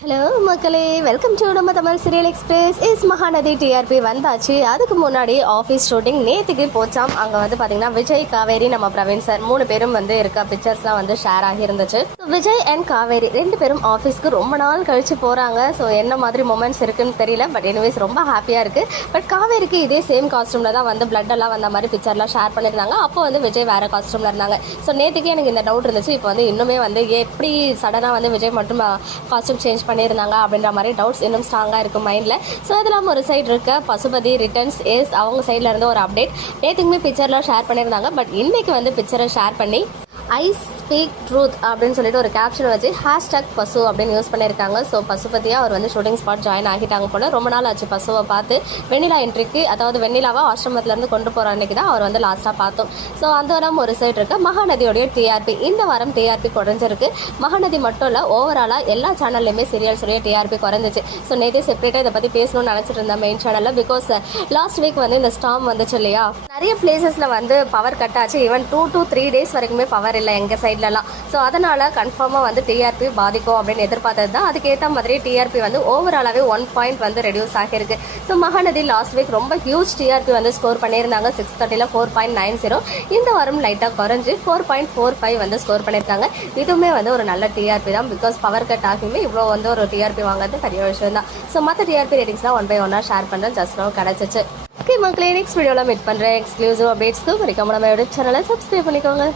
Hello மக்களே, welcome to நம்ம Tamil serial express. Mahanadi TRP வந்தாச்சு. அதுக்கு முன்னாடி ஆஃபீஸ் ஷூட்டிங் நேற்றுக்கு போச்சாம். அங்கே வந்து பார்த்தீங்கன்னா விஜய், காவேரி, நம்ம பிரவீன் சார் 3 பேரும் வந்து இருக்க பிக்சர்ஸ்லாம் வந்து ஷேர் ஆகியிருந்துச்சு. விஜய் அண்ட் காவேரி 2 பேரும் ஆஃபீஸ்க்கு ரொம்ப நாள் கழிச்சு போகிறாங்க. ஸோ என்ன மாதிரி மொமெண்ட்ஸ் இருக்குன்னு தெரியல, பட் எனிவேஸ் ரொம்ப ஹாப்பியாக இருக்குது. பட் காவேரிக்கு இதே சேம் காஸ்டியூமில் தான் வந்து பிளட் எல்லாம் வந்த மாதிரி பிக்சர்லாம் ஷேர் பண்ணியிருந்தாங்க. அப்போ வந்து விஜய் வேறு காஸ்டியூமில் இருந்தாங்க. ஸோ நேற்றுக்கு எனக்கு இந்த டவுட் இருந்துச்சு. இப்போ வந்து இன்னுமே வந்து எப்படி சடனாக வந்து விஜய் மட்டும் காஸ்டியூம் சேஞ்ச் பண்ணியிருந்தாங்க அப்படின்ற மாதிரி டவுட்ஸ் இன்னும் ஸ்ட்ராங்காக இருக்கும் மைண்டில். ஸோ அதெல்லாம் ஒரு சைடு இருக்க பசுபதி ரிட்டர்ன்ஸ் அவங்க சைடில் இருந்து ஒரு அப்டேட் நேற்றுக்குமே பிக்சர்லாம் ஷேர் பண்ணியிருந்தாங்க. பட் இன்னைக்கு வந்து பிக்சரை ஷேர் பண்ணி ஐ ஸ்பீக் ட்ரூத் அப்படின்னு சொல்லிட்டு ஒரு கேப்ஷன் வச்சு #பசு அப்படின்னு யூஸ் பண்ணியிருக்காங்க. ஸோ பசுபதியாக அவர் வந்து ஷூட்டிங் ஸ்பாட் ஜாயின் ஆகிட்டாங்க போல. ரொம்ப நாள் ஆச்சு பசுவை பார்த்து. வெண்ணிலா என்ட்ரிக்கு, அதாவது வெண்ணிலாவை ஆசிரமத்திலேருந்து கொண்டு போகிற அன்றைக்கி தான் அவர் வந்து லாஸ்ட்டாக பார்த்தோம். ஸோ அந்த வாரம் ஒரு சைடு இருக்க மகாநதியோடைய டிஆர்பி. இந்த வாரம் டிஆர்பி குறைஞ்சிருக்கு. மகாநதி மட்டும் இல்லை, ஓவராலாக எல்லா சேனல்லையுமே சீரியல்ஸுடைய டிஆர்பி குறைஞ்சிச்சு. ஸோ நேற்று செப்பரேட்டாக இதை பற்றி பேசணும்னு நினச்சிட்டு இருந்தேன் மெயின் சேனலில். பிகாஸ் லாஸ்ட் வீக் வந்து இந்த ஸ்டாம் வந்துச்சு இல்லையா, நிறைய பிளேசஸில் வந்து பவர் கட் ஆச்சு. ஈவன் 2 to 3 days வரைக்குமே பவர் இல்லை எங்கள் சைட்லலாம். ஸோ அதனால் கன்ஃபார்மாக வந்து டிஆர்பி பாதிக்கும் அப்படின்னு எதிர்பார்த்தது தான். அதுக்கேற்ற மாதிரி டிஆர்பி வந்து ஓவராலாகவே 1 point வந்து ரெடியூஸ் ஆகியிருக்கு. ஸோ மகாநதி லாஸ்ட் வீக் ரொம்ப ஹியூஜ் டிஆர்பி வந்து ஸ்கோர் பண்ணியிருந்தாங்க. 630 4.90. இந்த வாரம் லைட்டாக குறைஞ்சி 4.45 வந்து ஸ்கோர் பண்ணியிருக்காங்க. இதுவுமே வந்து ஒரு நல்ல டிஆர்பி தான். பிகாஸ் பவர் கட் ஆகியுமே இவ்வளோ வந்து ஒரு டிஆர்பி வாங்குறது பெரிய விஷயம் தான். ஸோ மற்ற டிஆர்பி ரேட்டிங்ஸ்லாம் 1 by 1 ஷேர் பண்ணுறேன். ஜஸ்ட் நோ கிடச்சிச்சு. ஓகே மக்களே, நெக்ஸ்ட் வீடியோவில் மீட் பண்ணுறேன். எக்ஸ்க்ளூசிவ் அப்டேட்ஸ்க்கு வரைக்கும் நம்ம யூடியூப் சேனலை சப்ஸ்கிரைப் பண்ணிக்கோங்க.